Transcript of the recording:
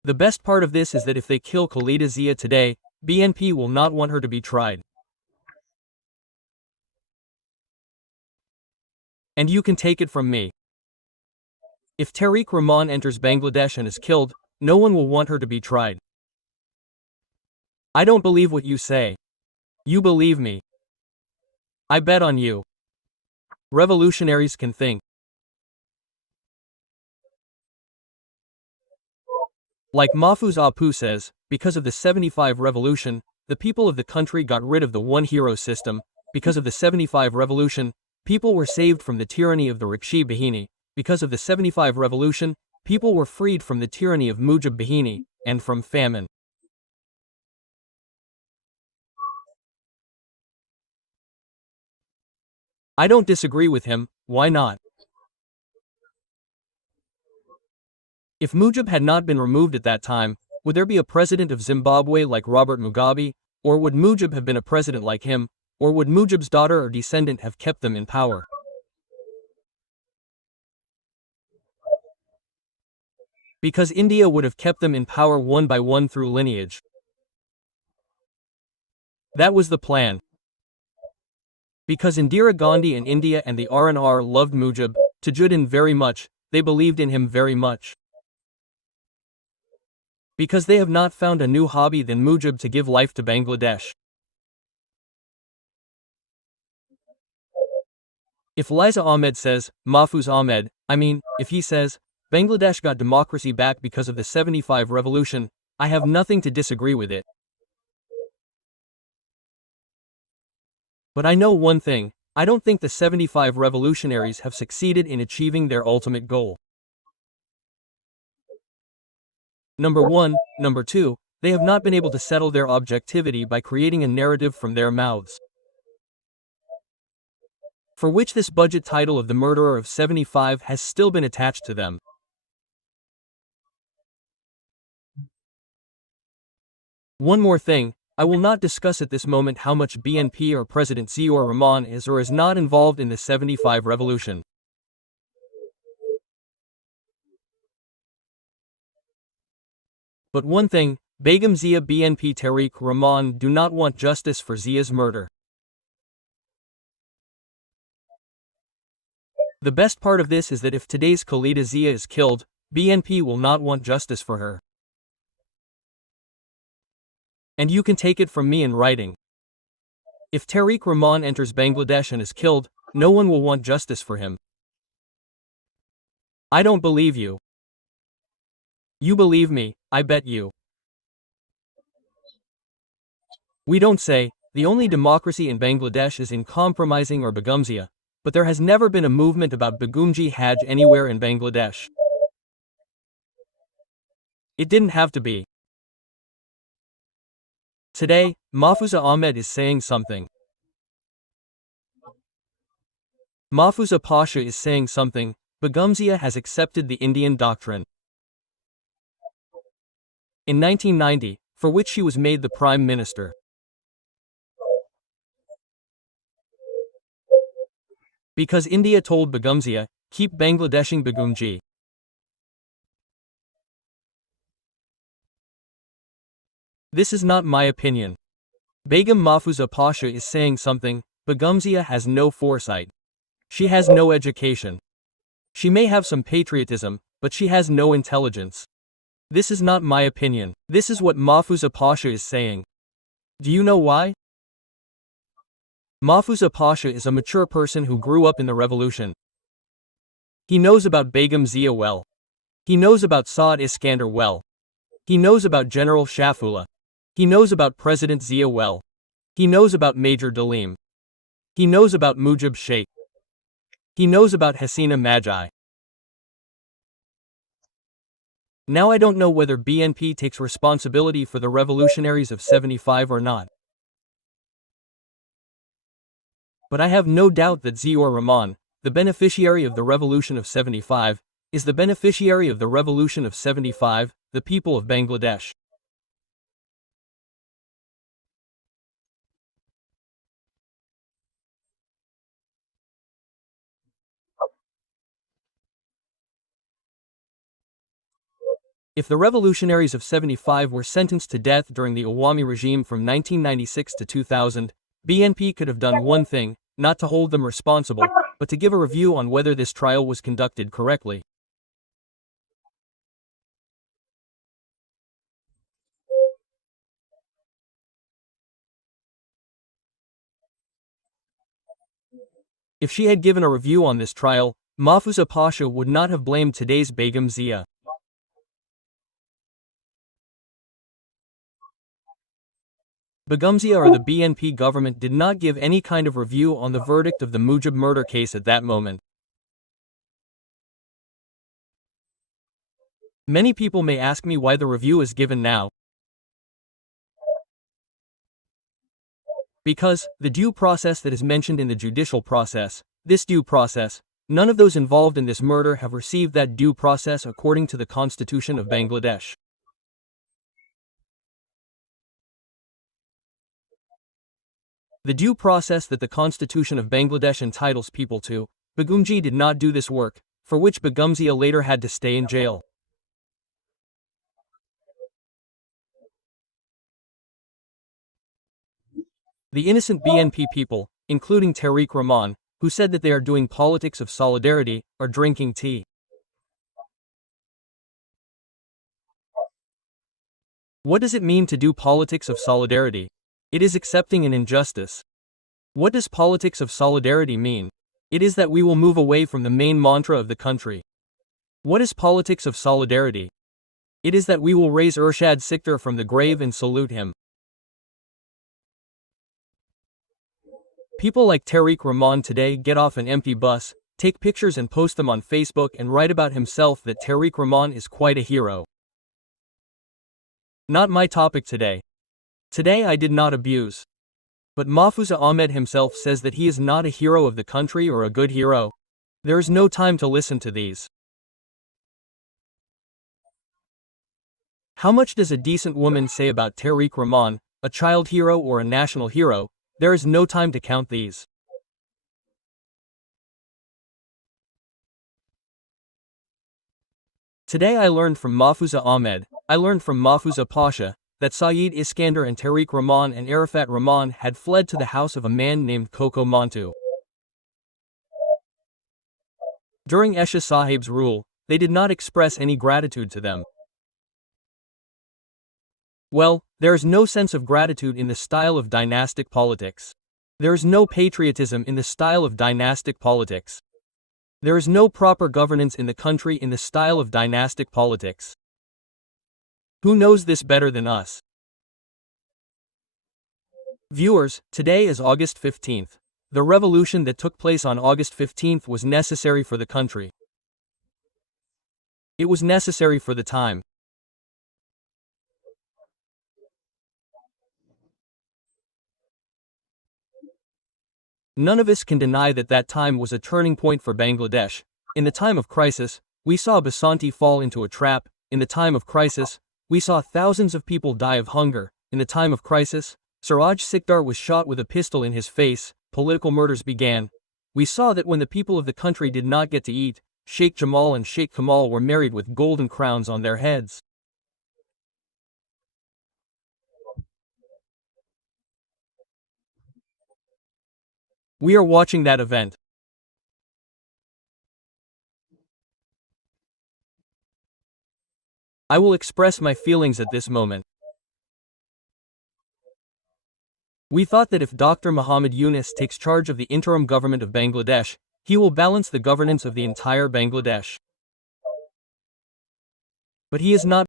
The best part of this is that if they kill Khalida Zia today, BNP will not want her to be tried. And you can take it from me. If Tariq Rahman enters Bangladesh and is killed, no one will want her to be tried. I don't believe what you say. You believe me. I bet on you. Revolutionaries can think. Like Mahfouz Apu says, because of the 75 revolution, the people of the country got rid of the one-hero system. Because of the 75 revolution, people were saved from the tyranny of the Rakshi Bahini. Because of the 75 revolution, people were freed from the tyranny of Mujib Bahini, and from famine. I don't disagree with him, why not? If Mujib had not been removed at that time, would there be a president of Zimbabwe like Robert Mugabe, or would Mujib have been a president like him, or would Mujib's daughter or descendant have kept them in power? Because India would have kept them in power one by one through lineage. That was the plan. Because Indira Gandhi and India and the RNR loved Mujib, Tajuddin very much, they believed in him very much. Because they have not found a new hobby than Mujib to give life to Bangladesh. If Liza Ahmed says, Mahfouz Ahmed, if he says, Bangladesh got democracy back because of the 75 revolution, I have nothing to disagree with it. But I know one thing, I don't think the 75 revolutionaries have succeeded in achieving their ultimate goal. Number 1, number 2, they have not been able to settle their objectivity by creating a narrative from their mouths, for which this budget title of the murderer of 75 has still been attached to them. One more thing, I will not discuss at this moment how much BNP or President Ziaur Rahman is or is not involved in the 75 revolution. But one thing, Begum Zia BNP Tariq Rahman do not want justice for Zia's murder. The best part of this is that if today's Khalida Zia is killed, BNP will not want justice for her. And you can take it from me in writing. If Tariq Rahman enters Bangladesh and is killed, no one will want justice for him. I don't believe you. You believe me, I bet you. We don't say, the only democracy in Bangladesh is in compromising or Begumzia, but there has never been a movement about Begumji Hajj anywhere in Bangladesh. It didn't have to be. Today, Mahfouza Ahmed is saying something. Mahfouza Pasha is saying something, Begumzia has accepted the Indian doctrine. In 1990, for which she was made the Prime Minister. Because India told Begumzia, keep Bangladeshing Begumji. This is not my opinion. Begum Mahfouza Pasha is saying something, Begumzia has no foresight. She has no education. She may have some patriotism, but she has no intelligence. This is not my opinion. This is what Mahfouza Pasha is saying. Do you know why? Mahfouza Pasha is a mature person who grew up in the revolution. He knows about Begum Zia well. He knows about Saad Iskander well. He knows about General Shafullah. He knows about President Zia well. He knows about Major Dalim. He knows about Mujib Sheikh. He knows about Hasina Magi. Now I don't know whether BNP takes responsibility for the revolutionaries of 75 or not. But I have no doubt that Ziaur Rahman, the beneficiary of the revolution of 75, is the beneficiary of the revolution of 75, the people of Bangladesh. If the revolutionaries of 75 were sentenced to death during the Awami regime from 1996 to 2000, BNP could have done one thing, not to hold them responsible, but to give a review on whether this trial was conducted correctly. If she had given a review on this trial, Mahfuza Pasha would not have blamed today's Begum Zia. Begum Zia or the BNP government did not give any kind of review on the verdict of the Mujib murder case at that moment. Many people may ask me why the review is given now. Because, the due process that is mentioned in the judicial process, this due process, none of those involved in this murder have received that due process according to the Constitution of Bangladesh. The due process that the Constitution of Bangladesh entitles people to, Begumji did not do this work, for which Begum Zia later had to stay in jail. The innocent BNP people, including Tariq Rahman, who said that they are doing politics of solidarity, are drinking tea. What does it mean to do politics of solidarity? It is accepting an injustice. What does politics of solidarity mean? It is that we will move away from the main mantra of the country. What is politics of solidarity? It is that we will raise Irshad Sikdar from the grave and salute him. People like Tariq Rahman today get off an empty bus, take pictures and post them on Facebook and write about himself that Tariq Rahman is quite a hero. Not my topic today. Today I did not abuse. But Mahfuza Ahmed himself says that he is not a hero of the country or a good hero. There is no time to listen to these. How much does a decent woman say about Tariq Rahman, a child hero or a national hero? There is no time to count these. Today I learned from Mahfuza Ahmed, I learned from Mahfuza Pasha, that Saeed Iskander and Tariq Rahman and Arafat Rahman had fled to the house of a man named Koko Mantu. During Esha Sahib's rule, they did not express any gratitude to them. Well, there is no sense of gratitude in the style of dynastic politics. There is no patriotism in the style of dynastic politics. There is no proper governance in the country in the style of dynastic politics. Who knows this better than us? Viewers, today is August 15th. The revolution that took place on August 15th was necessary for the country. It was necessary for the time. None of us can deny that that time was a turning point for Bangladesh. In the time of crisis, we saw Basanti fall into a trap. In the time of crisis, we saw thousands of people die of hunger. In the time of crisis, Siraj Sikdar was shot with a pistol in his face. Political murders began. We saw that when the people of the country did not get to eat, Sheikh Jamal and Sheikh Kamal were married with golden crowns on their heads. We are watching that event. I will express my feelings at this moment. We thought that if Dr. Muhammad Yunus takes charge of the interim government of Bangladesh, he will balance the governance of the entire Bangladesh. But he is not